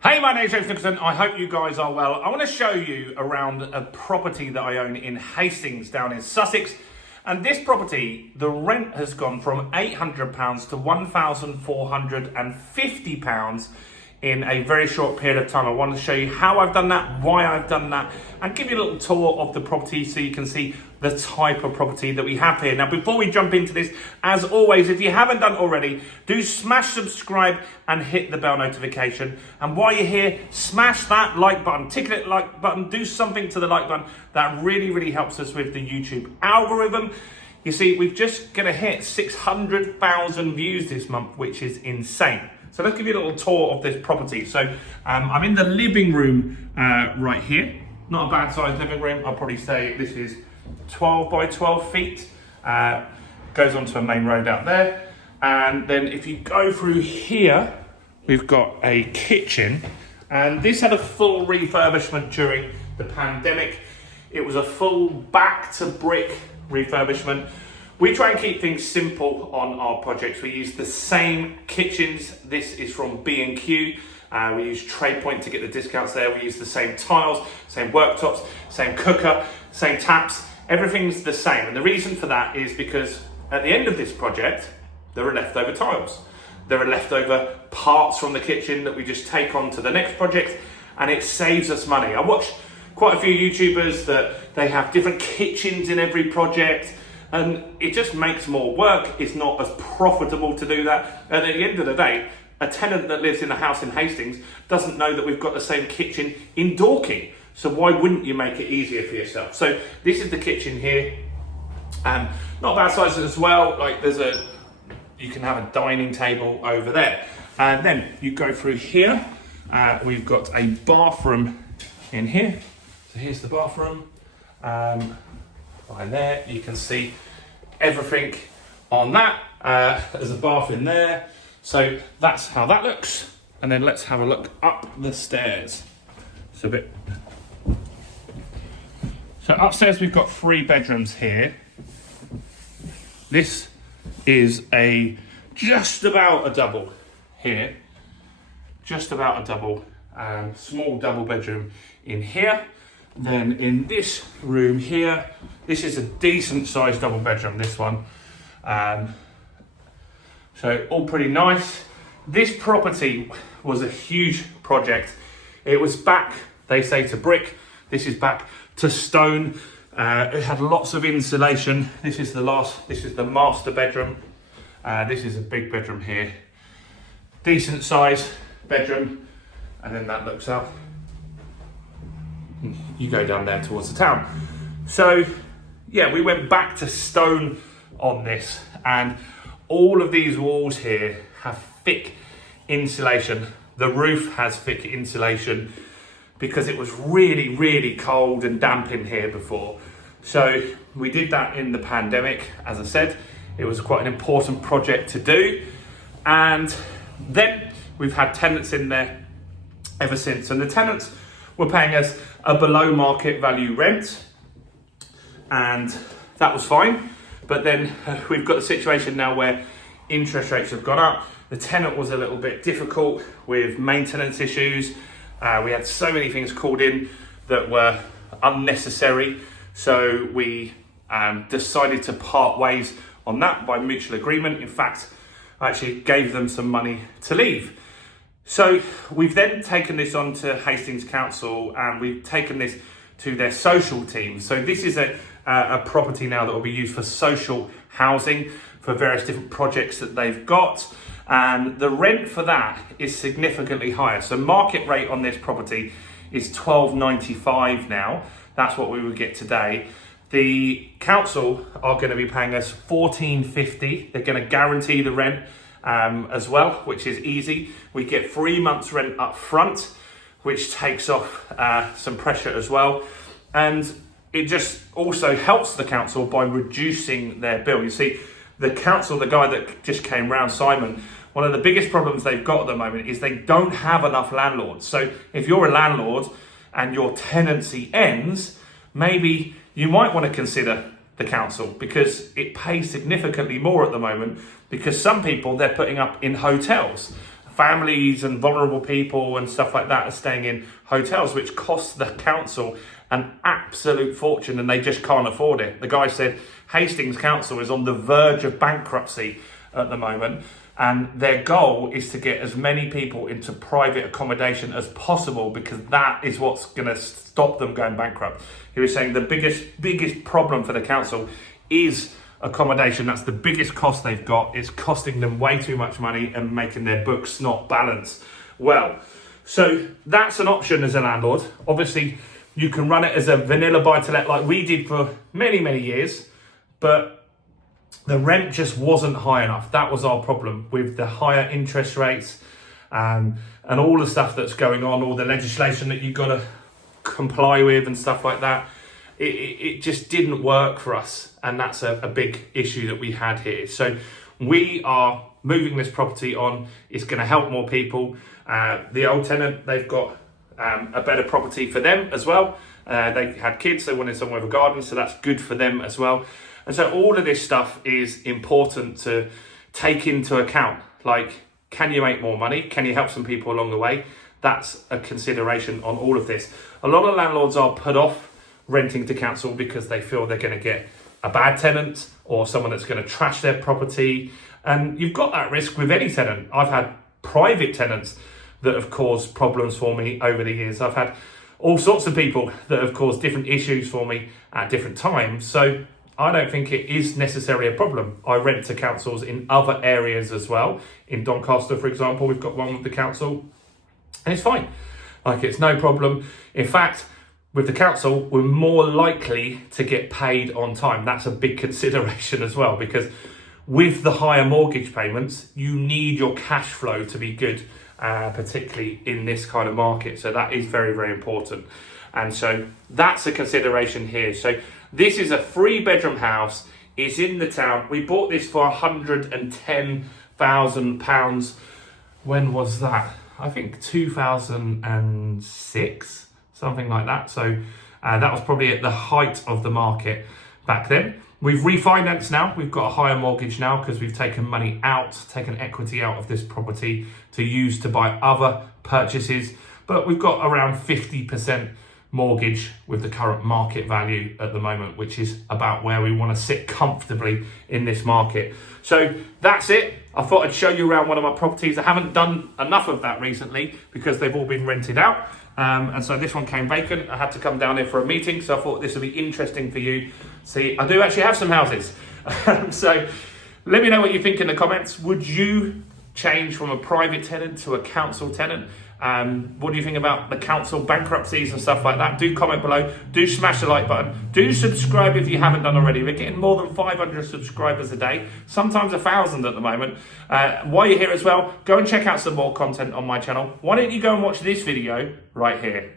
Hey, my name's James Nicholson. I hope you guys are well. I want to show you around a property that I own in Hastings down in Sussex. And this property, the rent has gone from £800 to £1,450 in a very short period of time. I want to show you how I've done that, why I've done that, and give you a little tour of the property so you can see the type of property that we have here. Now, before we jump into this, as always, if you haven't done already, do smash subscribe and hit the bell notification. And while you're here, smash that like button, tick that like button, do something to the like button. That really, really helps us with the YouTube algorithm. You see, we've just gonna hit 600,000 views this month, which is insane. So let's give you a little tour of this property. So I'm in the living room right here. Not a bad sized living room. I'll probably say this is 12 by 12 feet. Goes onto a main road out there. And then if you go through here, we've got a kitchen. And this had a full refurbishment during the pandemic. It was a full back to brick refurbishment. We try and keep things simple on our projects. We use the same kitchens. This is from B&Q. We use TradePoint to get the discounts there. We use the same tiles, same worktops, same cooker, same taps. Everything's the same. And the reason for that is because at the end of this project, there are leftover tiles. There are leftover parts from the kitchen that we just take on to the next project, and it saves us money. I watch quite a few YouTubers that they have different kitchens in every project, and it just makes more work. It's not as profitable to do that. And at the end of the day, a tenant that lives in a house in Hastings doesn't know that we've got the same kitchen in Dorking. So why wouldn't you make it easier for yourself? So this is the kitchen here. Not bad sizes as well. Like you can have a dining table over there. And then you go through here. We've got a bathroom in here. So here's the bathroom. Behind there, you can see everything on that. There's a bath in there. So that's how that looks. And then let's have a look up the stairs. So upstairs we've got 3 bedrooms here. This is just about a double here. Just about a double. Small double bedroom in here. Then in this room here, this is a decent sized double bedroom, this one. So all pretty nice. This property was a huge project. It was back, they say, to brick. This is back to stone. It had lots of insulation. This is the master bedroom. This is a big bedroom here. Decent size bedroom. And then that looks up. You go down there towards the town. So yeah, we went back to stone on this, and all of these walls here have thick insulation. The roof has thick insulation because it was really, really cold and damp in here before. So we did that in the pandemic. As I said, it was quite an important project to do. And then we've had tenants in there ever since. And the tenants were paying us a below market value rent, and that was fine. But then we've got the situation now where interest rates have gone up. The tenant was a little bit difficult with maintenance issues. We had so many things called in that were unnecessary. So we decided to part ways on that by mutual agreement. In fact, I actually gave them some money to leave. So we've then taken this on to Hastings Council, and we've taken this to their social team. So this is a property now that will be used for social housing for various different projects that they've got. And the rent for that is significantly higher. So market rate on this property is £12.95 now. That's what we would get today. The council are going to be paying us £14.50. They're going to guarantee the rent as well, which is easy. We get 3 months rent up front, which takes off some pressure as well. And it just also helps the council by reducing their bill. You see, the council, the guy that just came round, Simon, one of the biggest problems they've got at the moment is they don't have enough landlords. So if you're a landlord and your tenancy ends, maybe you might want to consider the council, because it pays significantly more at the moment, because some people they're putting up in hotels families and vulnerable people and stuff like that are staying in hotels, which costs the council an absolute fortune, and they just can't afford it. The guy said Hastings Council is on the verge of bankruptcy at the moment, and their goal is to get as many people into private accommodation as possible, because that is what's going to stop them going bankrupt. He was saying the biggest problem for the council is accommodation. That's the biggest cost they've got. It's costing them way too much money and making their books not balance well. So that's an option as a landlord. Obviously, you can run it as a vanilla buy-to-let like we did for many, many years, but the rent just wasn't high enough. That was our problem with the higher interest rates and all the stuff that's going on, all the legislation that you've got to comply with and stuff like that. It just didn't work for us, and that's a big issue that we had here. So we are moving this property on. It's going to help more people. The old tenant, they've got a better property for them as well. They had kids, they wanted somewhere with a garden, so that's good for them as well. And so all of this stuff is important to take into account. Like, can you make more money? Can you help some people along the way? That's a consideration on all of this. A lot of landlords are put off renting to council because they feel they're going to get a bad tenant or someone that's going to trash their property. And you've got that risk with any tenant. I've had private tenants that have caused problems for me over the years. I've had all sorts of people that have caused different issues for me at different times. So I don't think it is necessarily a problem. I rent to councils in other areas as well. In Doncaster, for example, we've got one with the council, and it's fine. Like, it's no problem. In fact, with the council, we're more likely to get paid on time. That's a big consideration as well, because with the higher mortgage payments, you need your cash flow to be good, particularly in this kind of market. So that is very, very important. And so that's a consideration here. So this is a 3-bedroom house. It's in the town. We bought this for £110,000. When was that? I think 2006. Something like that. So that was probably at the height of the market back then. We've refinanced now. We've got a higher mortgage now because we've taken money out, taken equity out of this property to use to buy other purchases. But we've got around 50% mortgage with the current market value at the moment, which is about where we want to sit comfortably in this market. So that's it. I thought I'd show you around one of my properties. I haven't done enough of that recently because they've all been rented out. And so this one came vacant. I had to come down here for a meeting, so I thought this would be interesting for you. See, I do actually have some houses. So let me know what you think in the comments. Would you change from a private tenant to a council tenant? What do you think about the council bankruptcies and stuff like that? Do comment below. Do smash the like button. Do subscribe if you haven't done already. We're getting more than 500 subscribers a day, sometimes 1,000 at the moment. While you're here as well, go and check out some more content on my channel. Why don't you go and watch this video right here?